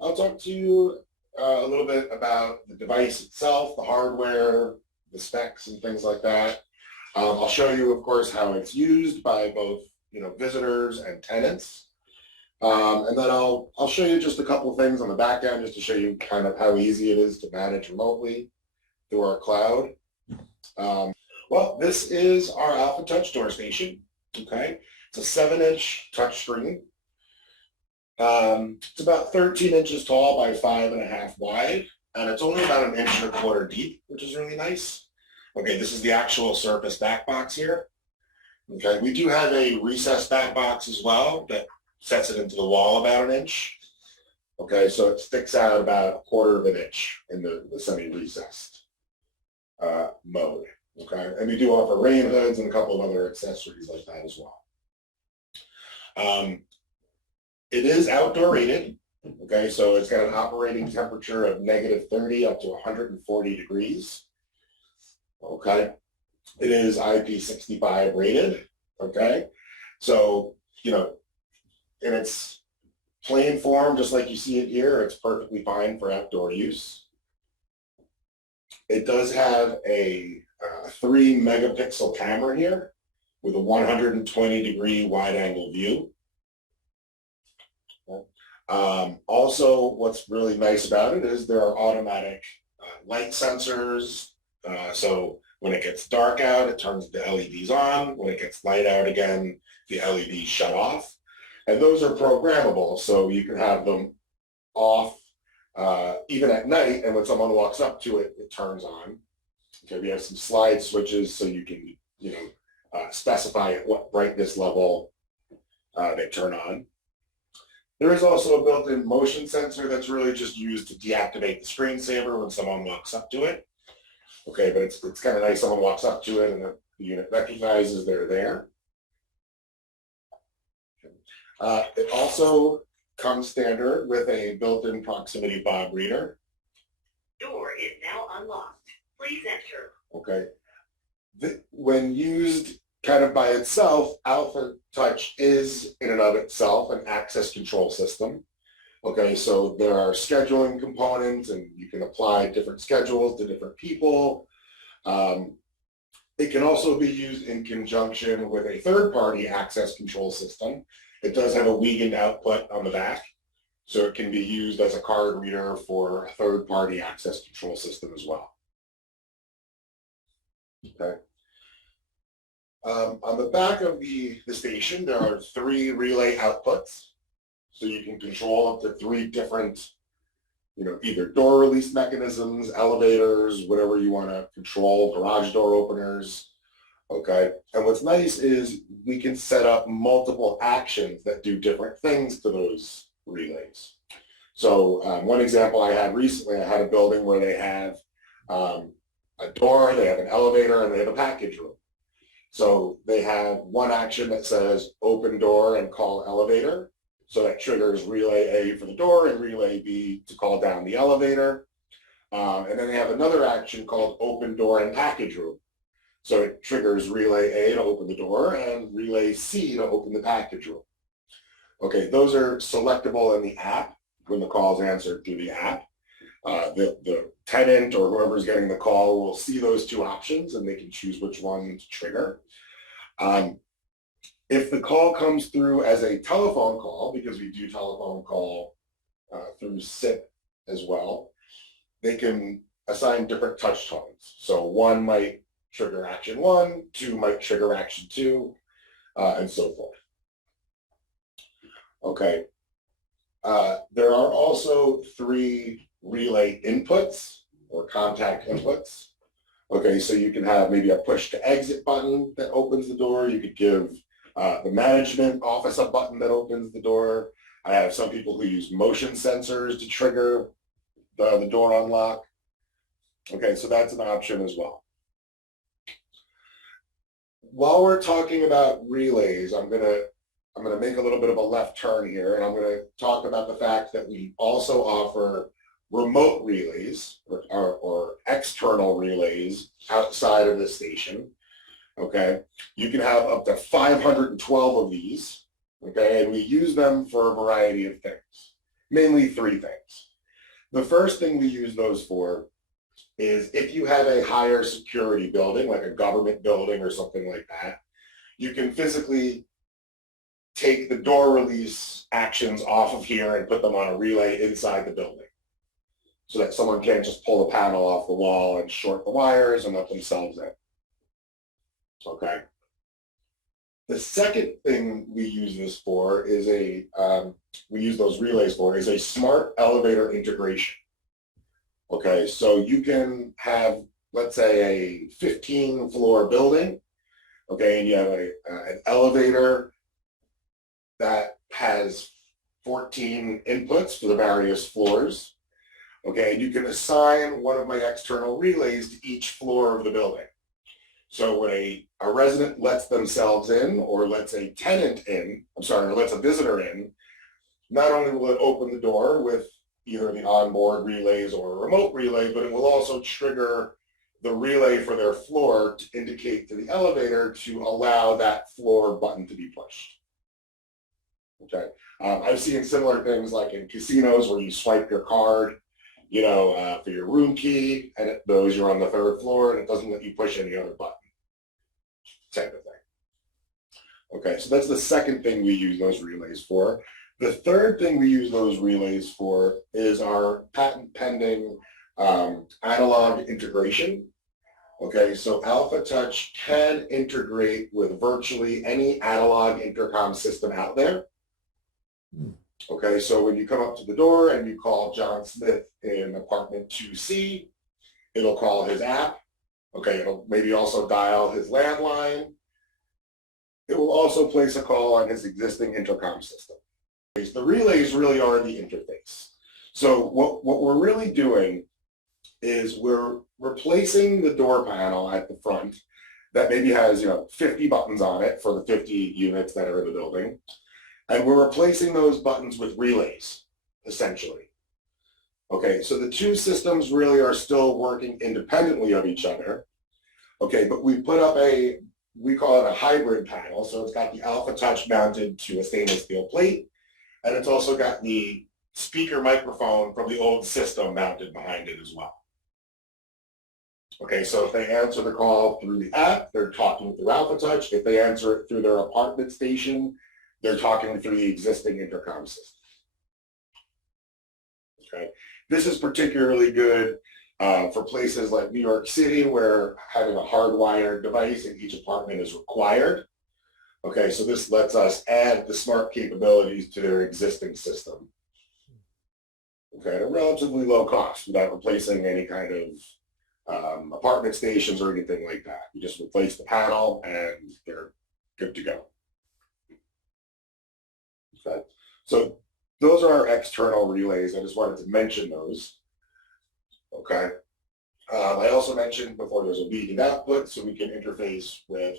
I'll talk to you a little bit about the device itself, the hardware, the specs, and things like that. I'll show you, of course, how it's used by both, visitors and tenants. And then I'll show you just a couple of things on the back end, just to show you kind of how easy it is to manage remotely through our cloud. Well, this is our Alpha Touch door station. Okay, it's a 7-inch touchscreen. It's about 13 inches tall by 5.5 wide, and it's only about 1.25 inches deep, which is really nice. Okay, this is the actual Surface back box here. Okay, we do have a recessed back box as well that sets it into the wall about 1 inch. Okay, so it sticks out about 1/4 inch in the semi-recessed mode. Okay, and we do offer rain hoods and a couple of other accessories like that as well. It is outdoor rated. Okay, so it's got an operating temperature of -30 up to 140 degrees. Okay, it is IP65 rated. Okay, so in its plain form, just like you see it here, it's perfectly fine for outdoor use. It does have a 3-megapixel camera here with a 120-degree wide-angle view. Also, what's really nice about it is there are automatic light sensors. So when it gets dark out, it turns the LEDs on. When it gets light out again, the LEDs shut off. And those are programmable, so you can have them off even at night, and when someone walks up to it, it turns on. Okay, we have some slide switches so you can, specify at what brightness level they turn on. There is also a built-in motion sensor that's really just used to deactivate the screensaver when someone walks up to it. Okay, but it's kind of nice. Someone walks up to it and the unit recognizes they're there. It also comes standard with a built-in proximity fob reader. Door is now unlocked. Please enter. Okay. When used kind of by itself, Alpha Touch is in and of itself an access control system. Okay, so there are scheduling components and you can apply different schedules to different people. It can also be used in conjunction with a third-party access control system. It does have a Wiegand output on the back, so it can be used as a card reader for a third-party access control system as well. Okay. On the back of the station, there are 3 relay outputs. So you can control up to 3 different, either door release mechanisms, elevators, whatever you want to control, garage door openers. Okay. And what's nice is we can set up multiple actions that do different things to those relays. So one example I had recently, I had a building where they have a door, they have an elevator, and they have a package room. So they have one action that says open door and call elevator. So that triggers relay A for the door and relay B to call down the elevator. And then they have another action called open door and package room. So it triggers relay A to open the door and relay C to open the package room. Okay, those are selectable in the app when the call is answered through the app. The tenant or whoever's getting the call will see those 2 options and they can choose which one to trigger. If the call comes through as a telephone call, because we do telephone call through SIP as well, they can assign different touch tones. So 1 might trigger action 1, 2 might trigger action 2, and so forth. Okay. There are also 3 relay inputs or contact inputs. Okay, so you can have maybe a push to exit button that opens the door. You could give the management office a button that opens the door. I have some people who use motion sensors to trigger the door unlock. Okay, so that's an option as well. While we're talking about relays, I'm gonna make a little bit of a left turn here, and I'm gonna talk about the fact that we also offer remote relays or external relays outside of the station. Okay, you can have up to 512 of these. Okay, and we use them for a variety of things. mainly three things. The first thing we use those for is if you have a higher security building, like a government building or something like that, you can physically take the door release actions off of here and put them on a relay inside the building, so that someone can't just pull the panel off the wall and short the wires and let themselves in. Okay. The second thing we use this for is we use those relays for is a smart elevator integration. Okay, so you can have, let's say, a 15-floor building, okay, and you have an elevator that has 14 inputs for the various floors, okay, and you can assign one of my external relays to each floor of the building. So when a resident lets themselves in, or lets a tenant in, or lets a visitor in, not only will it open the door with either the onboard relays or a remote relay, but it will also trigger the relay for their floor to indicate to the elevator to allow that floor button to be pushed. Okay, I've seen similar things like in casinos where you swipe your card, for your room key, and it knows you're on the third floor and it doesn't let you push any other button. Type of thing. Okay, so that's the second thing we use those relays for. The third thing we use those relays for is our patent pending analog integration. Okay, so Alpha Touch can integrate with virtually any analog intercom system out there. Okay, so when you come up to the door and you call John Smith in apartment 2C, it'll call his app. Okay, it'll maybe also dial his landline. It will also place a call on his existing intercom system. The relays really are the interface. So what we're really doing is we're replacing the door panel at the front that maybe has 50 buttons on it for the 50 units that are in the building. And we're replacing those buttons with relays, essentially. Okay, so the two systems really are still working independently of each other. Okay, but we put up we call it a hybrid panel. So it's got the Alpha Touch mounted to a stainless steel plate, and it's also got the speaker microphone from the old system mounted behind it as well. Okay, so if they answer the call through the app, they're talking through Alpha Touch. If they answer it through their apartment station, they're talking through the existing intercom system. Okay, this is particularly good for places like New York City, where having a hardwired device in each apartment is required. Okay, so this lets us add the smart capabilities to their existing system. Okay, at a relatively low cost without replacing any kind of apartment stations or anything like that. You just replace the panel and they're good to go. Okay. So those are our external relays. I just wanted to mention those. Okay. I also mentioned before there's a weakened output, so we can interface with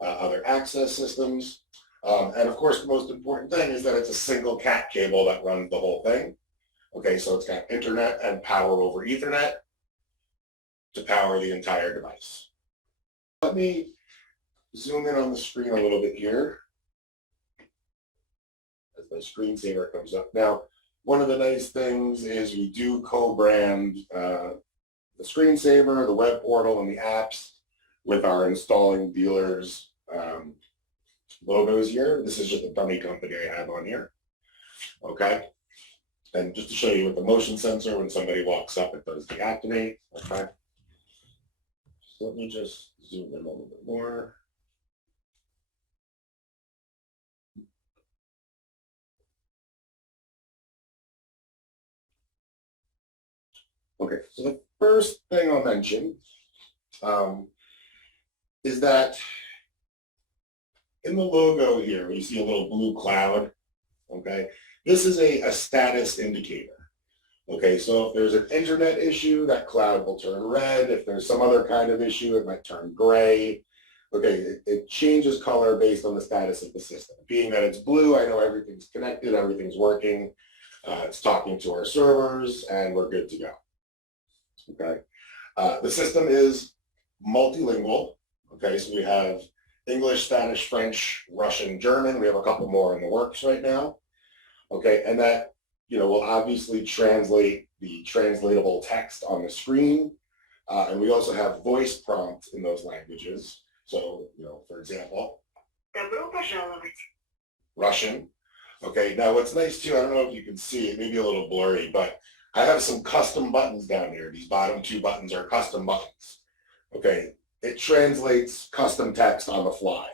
other access systems. And of course, the most important thing is that it's a single cat cable that runs the whole thing. Okay, so it's got internet and power over Ethernet to power the entire device. Let me zoom in on the screen a little bit here as my screensaver comes up. Now, one of the nice things is we do co-brand the screensaver, the web portal, and the apps with our installing dealers logos here. This is just a dummy company I have on here. Okay. And just to show you with the motion sensor, when somebody walks up, it does deactivate. Okay. So let me just zoom in a little bit more. Okay, so the first thing I'll mention is that in the logo here, you see a little blue cloud. Okay, this is a status indicator. Okay, so if there's an internet issue, that cloud will turn red. If there's some other kind of issue, it might turn gray. Okay, it changes color based on the status of the system. Being that it's blue, I know everything's connected, everything's working. It's talking to our servers, and we're good to go. Okay, the system is multilingual. Okay, so we have English, Spanish, French, Russian, German. We have a couple more in the works right now. Okay, and that will obviously translate the translatable text on the screen. And we also have voice prompts in those languages. So, for example, Добро пожаловать. Russian. Okay, now what's nice too, I don't know if you can see, it may be a little blurry, but I have some custom buttons down here. These bottom two buttons are custom buttons. Okay, it translates custom text on the fly.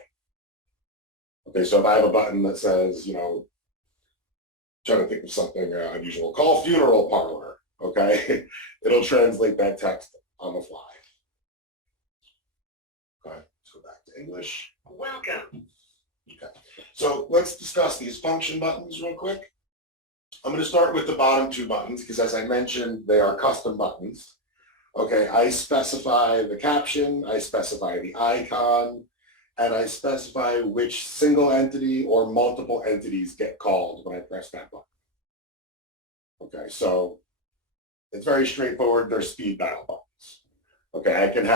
Okay, so if I have a button that says, trying to think of something unusual, call funeral parlor, okay, it'll translate that text on the fly. Okay, let's go back to English. Welcome. Okay, so let's discuss these function buttons real quick. I'm going to start with the bottom two buttons because, as I mentioned, they are custom buttons. Okay, I specify the caption, I specify the icon, and I specify which single entity or multiple entities get called when I press that button. Okay, so it's very straightforward. They're speed dial buttons. Okay, I can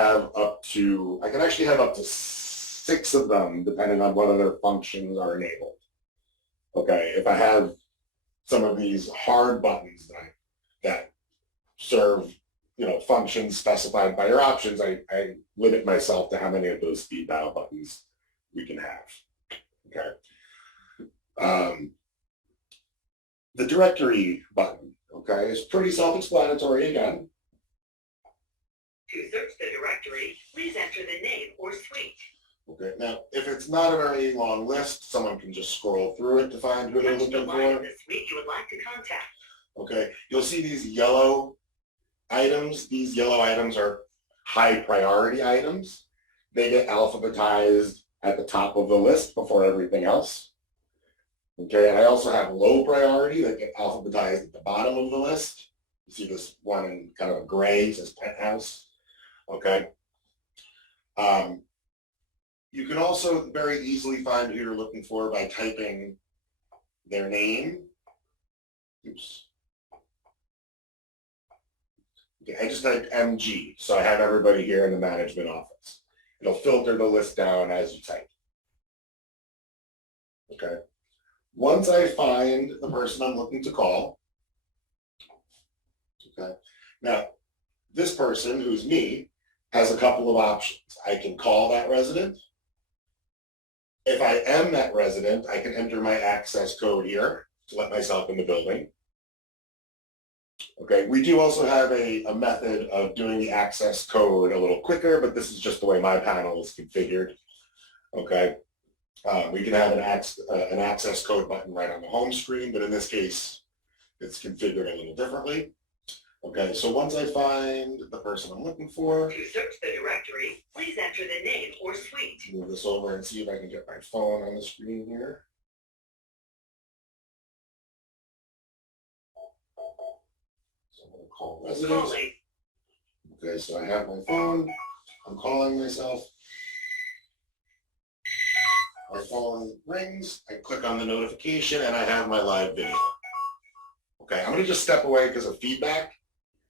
actually have up to 6 of them depending on what other functions are enabled. Okay, if I have some of these hard buttons that serve functions specified by your options, I limit myself to how many of those speed dial buttons we can have. Okay. The directory button, okay, is pretty self-explanatory again. To search the directory, please enter the name or suite. Okay, now if it's not a very long list, someone can just scroll through it to find who they're Touch the looking line of for. the suite you would like to contact. Okay, you'll see these yellow items. These yellow items are high priority items. They get alphabetized at the top of the list before everything else. Okay, and I also have low priority that get alphabetized at the bottom of the list. You see this one in kind of gray, it says penthouse. Okay. You can also very easily find who you're looking for by typing their name. Oops. Okay, I just typed MG, so I have everybody here in the management office. It'll filter the list down as you type. Okay. Once I find the person I'm looking to call, okay, now this person, who's me, has a couple of options. I can call that resident. If I am that resident, I can enter my access code here to let myself in the building. Okay, we do also have a method of doing the access code a little quicker, but this is just the way my panel is configured. Okay, we can have an access code button right on the home screen, but in this case, it's configured a little differently. Okay, so once I find the person I'm looking for, To search the directory, please enter the name or suite. move this over and see if I can get my phone on the screen here. So I'm going to call residents. Calling. Okay, so I have my phone. I'm calling myself. My phone rings. I click on the notification and I have my live video. Okay, I'm going to just step away because of feedback.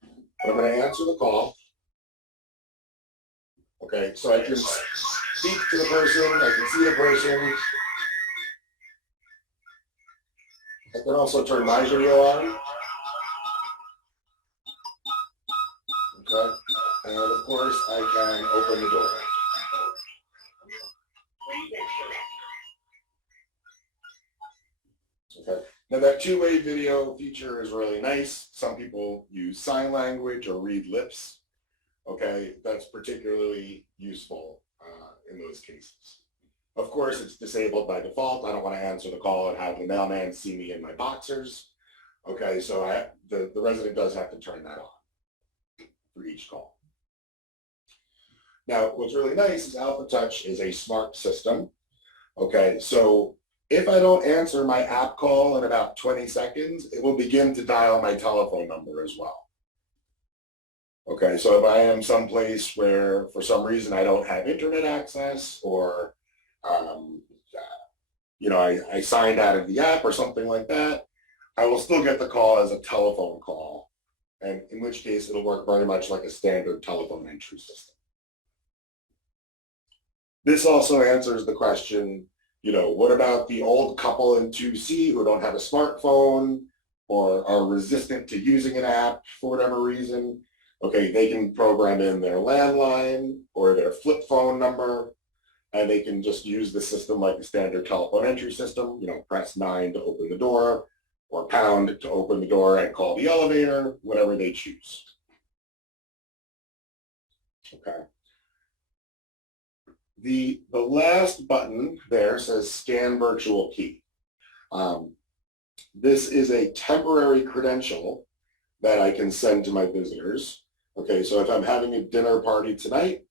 But I'm going to answer the call. Okay, so I can speak to the person, I can see the person. I can also turn my video on. Okay, and of course I can open the door. Please enter that. Okay, now that two-way video feature is really nice. Some people use sign language or read lips. Okay, that's particularly useful in those cases. Of course, it's disabled by default. I don't want to answer the call and have the mailman see me in my boxers. Okay, so the resident does have to turn that on for each call. Now, what's really nice is Alpha Touch is a smart system. Okay, so if I don't answer my app call in about 20 seconds, it will begin to dial my telephone number as well. Okay, so if I am someplace where for some reason I don't have internet access or, I signed out of the app or something like that, I will still get the call as a telephone call. And in which case it'll work very much like a standard telephone entry system. This also answers the question, what about the old couple in 2C who don't have a smartphone or are resistant to using an app for whatever reason, okay, they can program in their landline or their flip phone number, and they can just use the system like the standard telephone entry system, press 9 to open the door, or pound to open the door and call the elevator, whatever they choose. Okay. The last button there says scan virtual key. This is a temporary credential that I can send to my visitors. Okay, so if I'm having a dinner party tonight,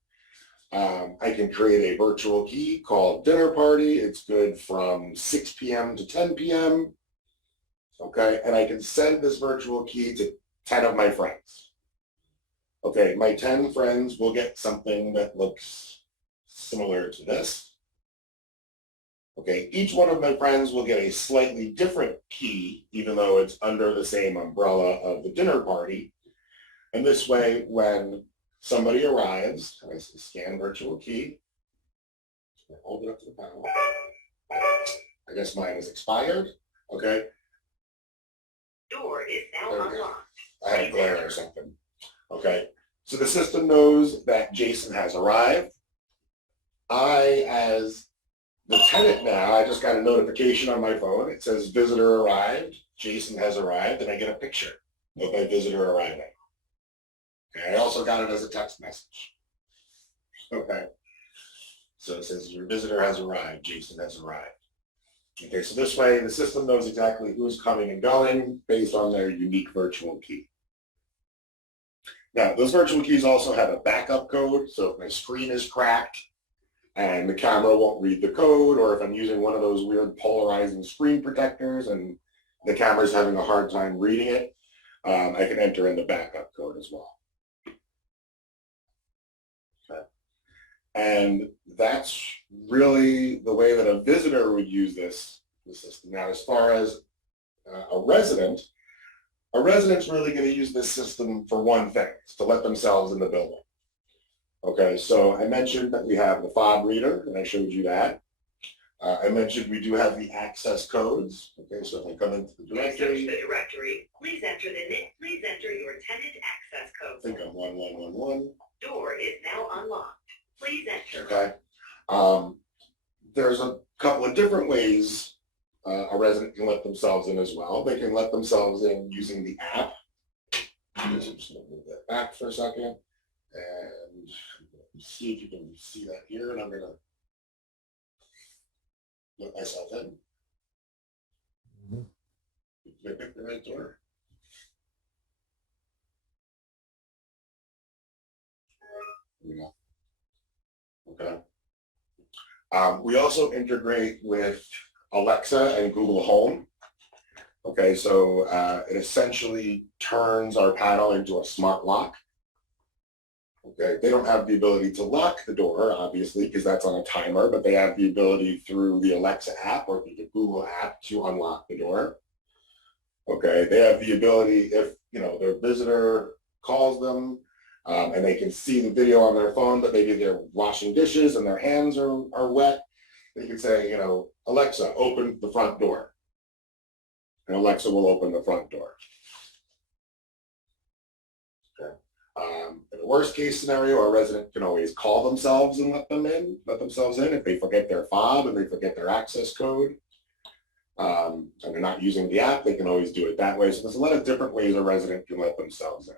I can create a virtual key called dinner party. It's good from 6 p.m. to 10 p.m. Okay, and I can send this virtual key to 10 of my friends. Okay, my 10 friends will get something that looks similar to this. Okay, each one of my friends will get a slightly different key, even though it's under the same umbrella of the dinner party. And this way, when somebody arrives, and I say scan virtual key, hold it up to the panel. I guess mine is expired. Okay. Door is now unlocked. I had glare or something. Okay. So the system knows that Jason has arrived. I, as the tenant now, I just got a notification on my phone. It says visitor arrived. Jason has arrived, and I get a picture of my visitor arriving. Okay, I also got it as a text message. Okay. So it says your visitor has arrived. Jason has arrived. Okay, so this way the system knows exactly who's coming and going based on their unique virtual key. Now, those virtual keys also have a backup code, so if my screen is cracked and the camera won't read the code, or if I'm using one of those weird polarizing screen protectors and the camera's having a hard time reading it, I can enter in the backup code as well. Okay. And that's really the way that a visitor would use this system. Now, as far as a resident's really going to use this system for one thing, is to let themselves in the building. Okay, so I mentioned that we have the fob reader, and I showed you that. I mentioned we do have the access codes. Okay, so if I come into the directory. To search the directory, please enter please enter your tenant access code. I think I'm 1111. Door is now unlocked. Please enter. Okay. There's a couple of different ways a resident can let themselves in as well. They can let themselves in using the app. I'm just going to move that back for a second. And see if you can see that here. And I'm going to let myself in. Did I pick the right door? Here we go. Okay. We also integrate with Alexa and Google Home. Okay, so it essentially turns our panel into a smart lock. Okay, they don't have the ability to lock the door, obviously, because that's on a timer, but they have the ability through the Alexa app or the Google app to unlock the door. Okay, they have the ability, if their visitor calls them and they can see the video on their phone, but maybe they're washing dishes and their hands are wet, they can say, Alexa, open the front door. And Alexa will open the front door. Okay. In the worst case scenario, a resident can always call themselves and let themselves in if they forget their fob and they forget their access code. And they're not using the app, they can always do it that way. So there's a lot of different ways a resident can let themselves in.